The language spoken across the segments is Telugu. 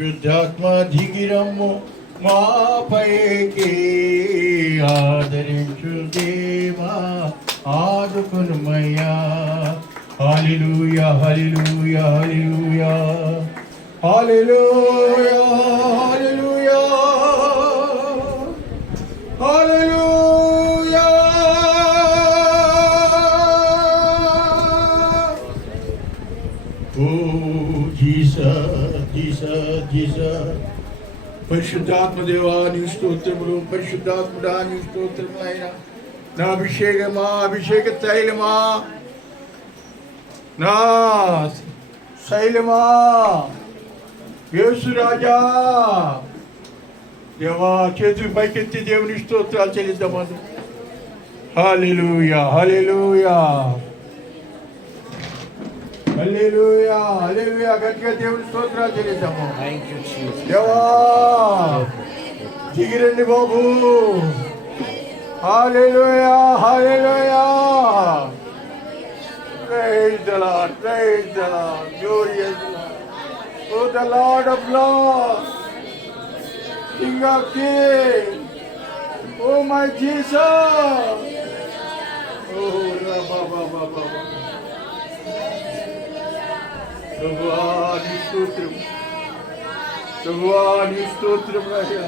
పరిశుద్ధాత్మ దిగిరమ్ము మాపైకి ఆదరించు దేవా ఆదుకునుమయ్యా హల్లెలూయా హల్లెలూయా హల్లెలూయా హల్లెలూయా జీసస్. జీసస్ స్తోత్రములు పరిశుద్ధాత్ముడాని నీ ఆయన. నా అభిషేకమా అభిషేక తైలమా. నా శైలమా. యేసురాజా దేవా చేతులు పైకెత్తి దేవుని స్తోత్రాలు చెల్లిద్దామని hallelujah hallelujah హల్లెలూయా హల్లెలూయా గట్టిగా దేవుని స్తోత్రాలు చెల్లిద్దాము Thank you, Jesus. దేవా దిగిరండి బాబు హల్లెలూయా హల్లెలూయా Praise the Lord, praise the Lord, glorious Lord. Oh, the Lord of Lords, King of Kings. Oh, my Jesus. Oh, Rabba, Baba, Baba. ప్రభువా నీ స్తోత్రం ప్రభువా నీ స్తోత్రం అయ్యా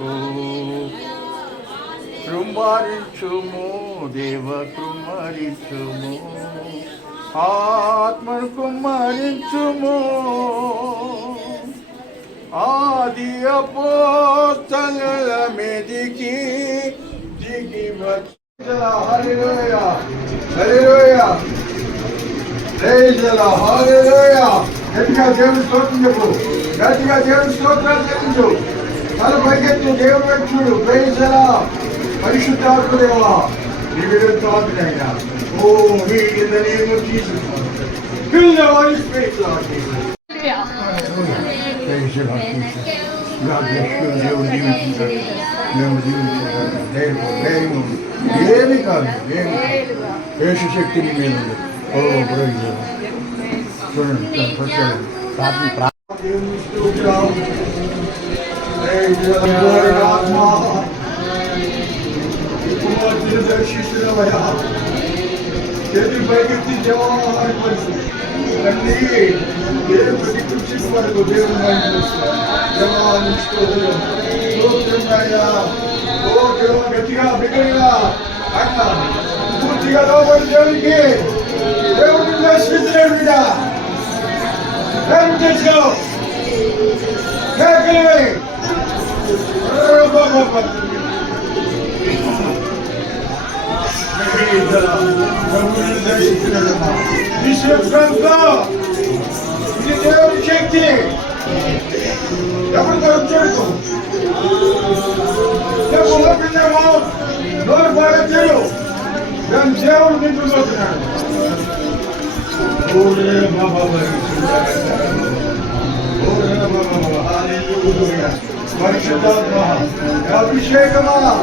ఓ దేవ కృమ్మరించుము. ఆత్మను కుమరించుము ఆది అపోస్తల మీదికి గట్టిగా దేవుని స్తోత్రం చెప్పు గట్టిగా దేవుని స్తోత్రాలు చెల్లించు తల పైకెత్తి దేవుని వైపు చూడు ప్రైజ్ ది లార్డ్ పరిశుద్ధాత్మ దేవా నీ విరుద్ధాత్మైనా ఓ మీ in the name of Jesus fill the holy spirit lord Jesus Praise the Lord Jesus. God bless you. దేవుడు దీవించుకుంటాడు దేవుడు దీవించుకుంటాడు ధైర్యం ధైర్యం ఏమి కాదు ఏమి కాదు యేసు శక్తి నీ మీద ఉంది ఓ ప్రైజ్ ది లార్డ్. చూడండి చూడండి, చూడండి. ప్రార్థన ప్రా- దేవుని స్తోత్రం. Praise the lord. గోరి ఆత్మ. కుమార్తెను దర్శిస్తున్నావయ్యా. చేతి పైకెత్తి జవాన్ పరిస్థితి తండ్రి దేవుడికి కృషి వరకు దేవుని మహిమ జవాన్ స్తోత్రం స్తోత్రం అయ్యా ఓ దేవ గట్టిగా బిగ్గరగా. అన్న పూర్తిగా లోపలి దేవునికి దేవుడిని దర్శించలేడు Bishop Franco, you dare reject it. Yapın karıncaydı. Ne bula bilmem o. Nor bayat yolu. Ben cevap bir durmasın. Ore baba Ore baba baba. Hallelujah. Barışın tatma. Ya bir şey kama.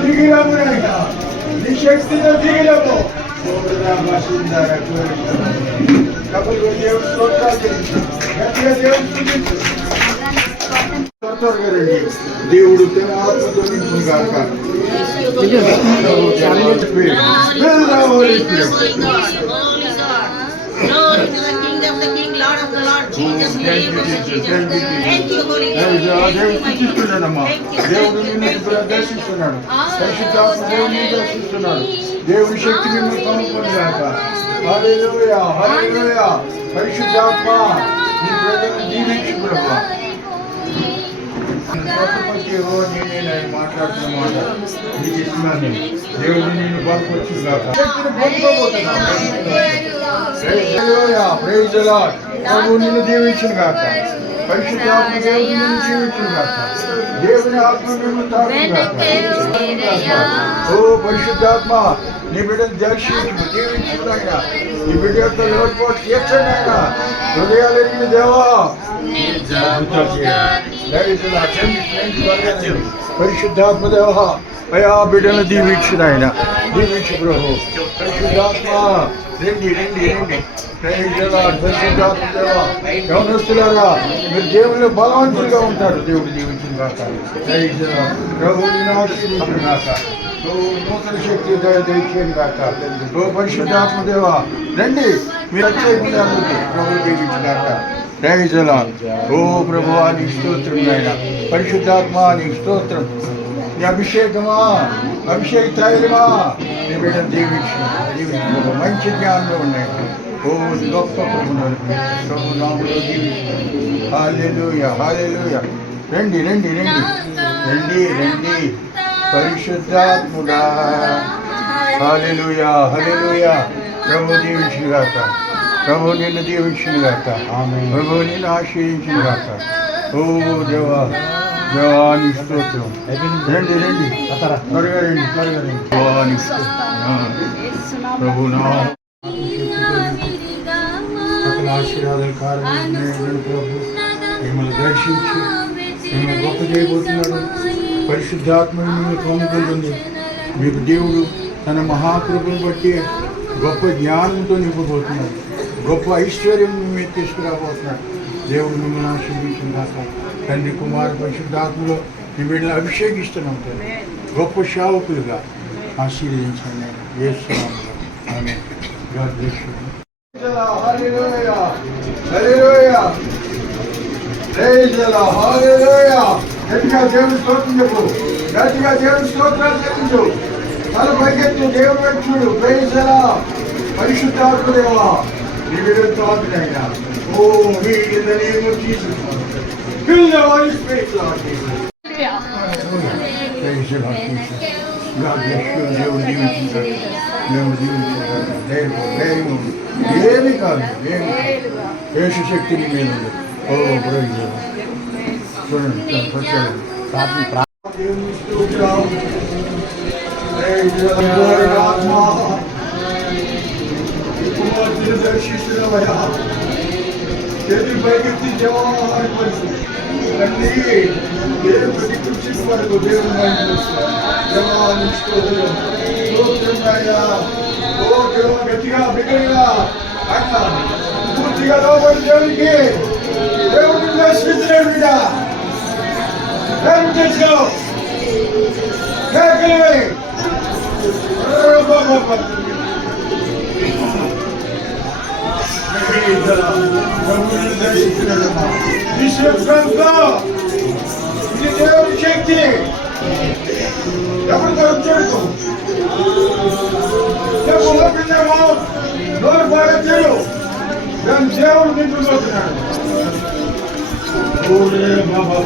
దిగిరమ్మునైనా నీ శక్తితో దిగిరము కబుర్లు దేవుడు స్తోత్రాలు చెల్లించు గట్టిగా దేవుడు స్తుతించు త్వరగా రండి. దేవుడు తన ఆత్మతో నింపును గాక Fill of the King, Lord of the Lord, Jesus, Thank name you, of Jesus. Jesus. Thank you, Jesus. Thank you, Holy Thank you. God. దేవుడు Thank you, సూచిస్తున్నాడమ్మా Thank you, దేవుడు thank you, నిన్ను thank you. దర్శిస్తున్నాడు పరిశుద్ధాత్మ దేవుని దర్శిస్తున్నాడు దేవుని శక్తి మిమ్మల్ని కనుక్కొనిగాక హల్లెలూయా హల్లెలూయా పరిశుద్ధాత్మ నీ ప్రజలను దీవించుకున్నావా నేనే నేను మాట్లాడుతున్న మాట నీకు ఇస్తున్నాను దేవుడు నిన్ను బలపరుచుగాక శక్తిని పొందుకోబోతున్నాను Praise the Lord. నిన్ను పరిశుద్ధాత్మ దేవుని ఆత్మ ఓ పరిశుద్ధాత్మ నీ బిడ్డను దర్శించు నీ బిడ్డ యొక్క లోటుపాటు తీర్చండి ఆయన హృదయాలు దేవా దయచేసి ఆ క్షమించు, క్షమించు, పరిశుద్ధాత్మ దేవ అయా బిడ్డను దీవించు ఆయన దీవించు ప్రభు పరిశుద్ధాత్మ రండి రండి రండి Praise the Lord. పరిశుద్ధాత్మ దేవ యవనస్తులారా మీరు దేవుళ్ళు బలవంతులుగా ఉంటారు దేవుడు దీవించిన కాక Praise the Lord. ప్రభువుని ఆశీర్వదించిన కాక ఓ నూతన శక్తి దయచేయను కాక ఓ పరిశుద్ధాత్మ దేవ రండి మీరు ప్రత్యేకంగా ప్రభు దీవించిన కాక Praise ఓ ప్రభు నీ స్తోత్రం నాయన పరిశుద్ధాత్మ నీ స్తోత్రం. నీ అభిషేకమా అభిషేక తైలమా నీ బిడ్డ దీవించు. దీవించు. మంచి జ్ఞానంలో ఉన్నాయి. ఓ గొప్ప ప్రభువును ప్రభు నామములో దీవించు. హాలెలూయా హాలెలూయా రండి రండి రండి. రండి రండి. పరిశుద్ధాత్ముడా. హాలెలూయా హాలెలూయా ప్రభు దీవించిన గాక. ప్రభు నిన్ను దీవించిన గాక ప్రభు నిన్ను ఆశ్రయించిన గాక ఓ దేవా దేవాని స్తోత్రం. రండి రండి. త్వరగా రండి త్వరగా రండి. దేవాని స్తోత్రం. ప్రభు నా ఆశీర్వాదాలు కారణం ప్రభు మిమ్మల్ని దర్శించి మిమ్మల్ని గొప్ప చేయబోతున్నాడు. పరిశుద్ధాత్మ మిమ్మల్ని పొందుకుంటుంది. మీకు దేవుడు తన మహాకృపను బట్టి గొప్ప జ్ఞానంతో నింపబోతున్నాడు. గొప్ప ఐశ్వర్యం మీ మీద తీసుకురాబోతున్నాడు దేవుడు మిమ్మల్ని ఆశీర్వించిన దాకా తండ్రి కుమార పరిశుద్ధాత్మలో మీ బిడ్డలు అభిషేకిస్తున్నాం తండ్రి. గొప్ప సేవకులుగా ఆశీర్వదించండి యేసునామములో. ఆమేన్. God bless you. Hallelujah. Hallelujah. Praise the Lord. Hallelujah. గట్టిగా దేవుని స్తోత్రం చెప్పు గట్టిగా దేవుని స్తోత్రాలు చెప్పించు తల పైకెత్తు దేవుని వైపు చూడు ప్రైజ్ ఎలా పరిశుద్ధాత్మ దేవా నీ విడుదల అయినా ఓ మీ in the name of Jesus fill the holy spirit lord praise the lord Jesus God bless you. దేవుడు దీవించుగాక. దేవుడు దీవించుగాక. దేవుడు దేవుడు ఏమి కాదు ఏమి కాదు. యేసు శక్తి నీ మీద ఉంది ఓ ప్రైజ్ ద లార్డ్. చూడండి తను పట్టాడు. చేతులు పైకెత్తి జవాన్ పరిస్థితి. తండ్రి దేవుడు ప్రతి కృషి వరకు దేవుడు జవాన్ స్తోత్రం. స్తోత్రం అయ్యా ఓ దేవ గట్టిగా బిగ్గరగా ఆయన పూర్తిగా లోపలి దేవునికి దేవుడిని దర్శించలేడు బిడ్డ దేవుడు చేసావు కేకలే విశ్వకంతో ఇది దేవుని శక్తి ఎవరు దొరుకుతాడు ఎవరు ఓపెన్నేమో నోరు బాగా చేయు దాని దేవుడు నింపుతున్నాడు ఓరే బాబా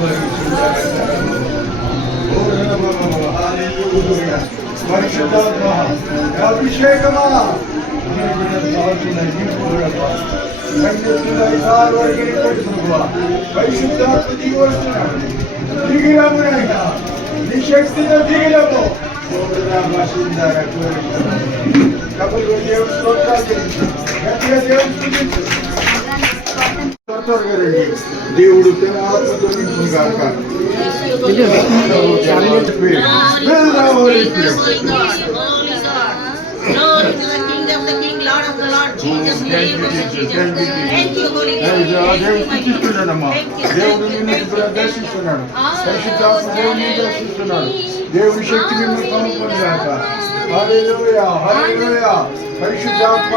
ఓరే బాబా హల్లెలూయా పరిశుద్ధాత్మ అభిషేకమా పరిశుద్ధాత్మ దిగి వస్తున్నాడు దిగిరాము నాయన నీ శక్తితో దిగిరాము డబ్బులు దేవుడు స్తోత్రాలు చెల్లించు. గట్టిగా దేవుడు స్తుతించు. త్వరగా రండి. దేవుడు తన ఆత్మతో నింపును గాక Fill the Holy Spirit. Holy God. Jesus, name of Jesus. Thank you, Holy. దేవుడు దేవుడు నిన్ను you. దర్శిస్తున్నాడు పరిశుద్ధాత్మ దేవుని దర్శిస్తున్నాడు దేవుని శక్తి మిమ్మల్ని కనుక్కొనిగాక హల్లెలూయా హల్లెలూయా పరిశుద్ధాత్మ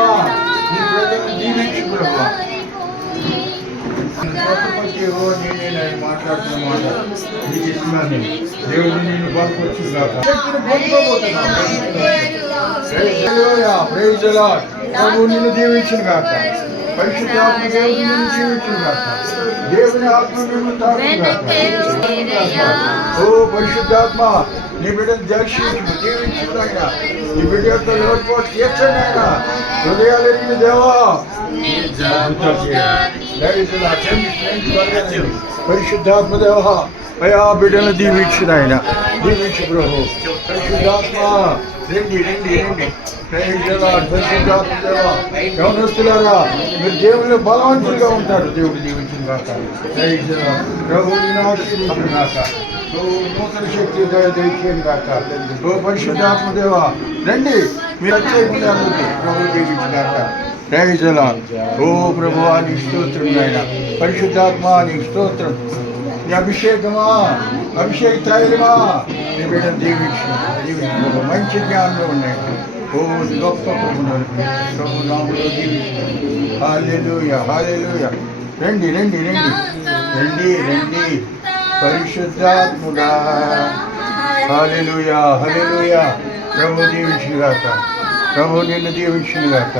నీ ప్రజలను దీవించు ప్రభు దేవుడు నిన్ను హల్లెలూయా ప్రైజ్ లార్డ్ ప్రభు నిన్ను దీవించును గాక పరిశుద్ధాత్మ దేవుడు నిన్ను దీవించును గాక దేవుని ఆత్మ మిమ్మల్ని తాకును గాక ఓ పరిశుద్ధాత్మ నీ బిడ్డను దర్శించు దీవించు ఆయన నీ బిడ్డ యొక్క లోటుపాటు తీర్చండి ఆయన హృదయాలు ఎరిగిన దేవా పరిశుద్ధాత్మ దేవ అయా బిడ్డను దీవించిన ఆయన దీవించు ప్రభు పరిశుద్ధాత్మ రండి రండి రండి ప్రేమించాలి పరిశుద్ధాత్మ దేవ యవనస్తులారా మీరు దేవుని బలవంతులుగా ఉంటారు దేవుడు దీవించిన కాక ప్రేమించాలి ప్రభుని ఆశీర్వదించిన కాక నువ్వు నూతన శక్తి దయచేయను కాక ఓ పరిశుద్ధాత్మ దేవ రండి మీరు ప్రత్యేకంగా అందుకు ప్రభు దీవించిన కాక ప్రేమించాల ఓ ప్రభు నీ స్తోత్రం నాయన పరిశుద్ధాత్మ నీ స్తోత్రం నీ అభిషేకమా అభిషేక తైలమా నీ బిడ్డ దీవించు దీవించు ప్రభు. మంచి జ్ఞానంలో ఉన్నాయి ఓ నీ గొప్ప ప్రభువును ప్రభు నామములో దీవించు హాలెలూయ హాలెలూయ రండి రండి రండి రండి రండి పరిశుద్ధాత్ముడా హాలెలూయ హాలెలూయ ప్రభు దీవించిన గాక ప్రభు నిన్ను దీవించిన గాక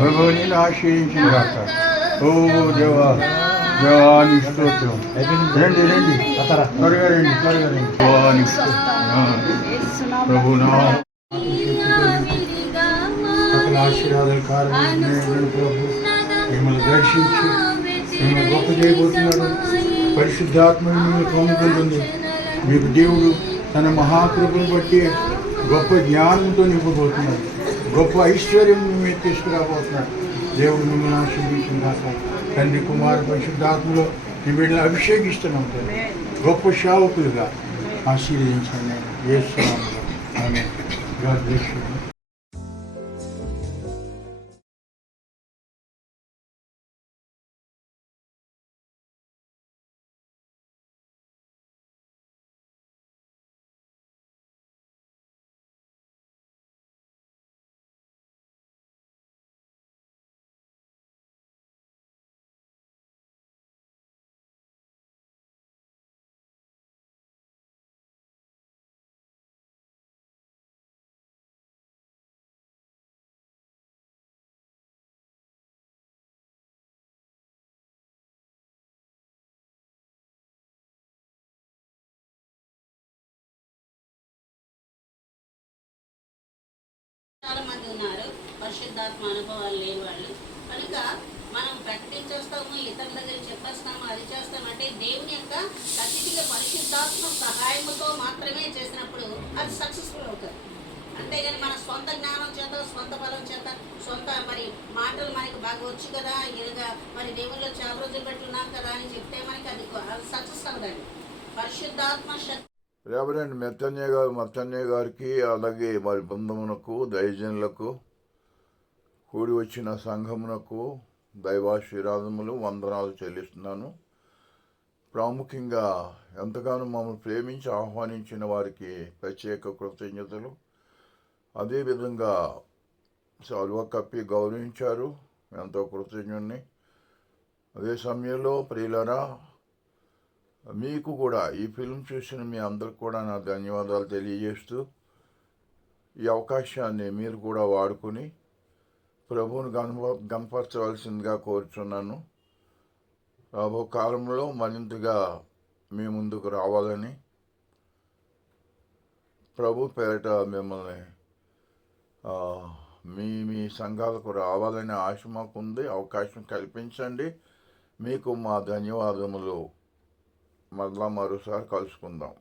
ప్రభు నిన్ను ఆశ్రయించిన గాక ఓ దేవా దేవాని స్తోత్రం రండి రండి త్వరగా రండి త్వరగా రండి దేవాని స్తోత్రం ప్రభు నా సకల ఆశీర్వాదాలు కారణం ప్రభు మిమ్మల్ని దర్శించి మిమ్మల్ని గొప్ప చేయబోతున్నాడు పరిశుద్ధాత్మ మిమ్మల్ని కమ్ముకుంటుంది మీకు దేవుడు తన మహాకృపను బట్టి గొప్ప జ్ఞానంతో నింపబోతున్నాడు గొప్ప ఐశ్వర్యం మీ మీద తీసుకురాబోతున్నాడు దేవుడు మిమ్మల్ని ఆశీర్వించిన దాకా తండ్రి కుమార్ పరిశుద్ధాత్మలో మీ బిడ్డలు అభిషేకిస్తున్నాం తండ్రి. గొప్ప శావకులుగా ఆశీర్వదించండి ఏ ఆమె. గాడ్ బ్లెస్ చాలా మంది ఉన్నారు. పరిశుద్ధాత్మ అనుభవాలు లేని వాళ్ళు కనుక మనం ప్రకటించేస్తాము ఇతరుల దగ్గర చెప్పేస్తాము అది చేస్తామంటే దేవుని యొక్క ఖచ్చితంగా పరిశుద్ధాత్మ సహాయంతో మాత్రమే చేసినప్పుడు అది సక్సెస్ఫుల్ అవుతుంది. అంతేగాని మన సొంత జ్ఞానం చేత సొంత బలం చేత సొంత మరి మాటలు మనకి బాగా వచ్చు కదా ఇలాగా మరి దేవుళ్ళు చాలా రోజులు పెట్టున్నాం కదా అని చెప్తే మనకి అది సక్సెస్ అవ్వదండి. పరిశుద్ధాత్మ శక్తి రెవరెండ్ మెత్తన్య గారు మెత్తన్య గారికి అలాగే మరి బృందమునకు దైవజనులకు కూడి వచ్చిన సంఘమునకు దైవాశీర్వాదములు వందనాలు చెల్లిస్తున్నాను. ప్రాముఖ్యంగా ఎంతగానో మమ్మల్ని ప్రేమించి ఆహ్వానించిన వారికి ప్రత్యేక కృతజ్ఞతలు. అదేవిధంగా సాల్వ కప్పి గౌరవించారు ఎంతో కృతజ్ఞుణ్ణి. అదే సమయంలో ప్రియులరా మీకు కూడా ఈ ఫిల్మ్ చూసిన మీ అందరికి కూడా నా ధన్యవాదాలు తెలియజేస్తూ ఈ అవకాశాన్ని మీరు కూడా వాడుకొని ప్రభువును గణప గనపరచవలసిందిగా కోరుచున్నాను. రాబో కాలంలో మరింతగా మీ ముందుకు రావాలని ప్రభు పేరిట మిమ్మల్ని మీ మీ సంఘాలకు రావాలనే ఆశ మాకుంది. అవకాశం కల్పించండి. మీకు మా ధన్యవాదములు. మరలా మరోసారి కలుసుకుందాం.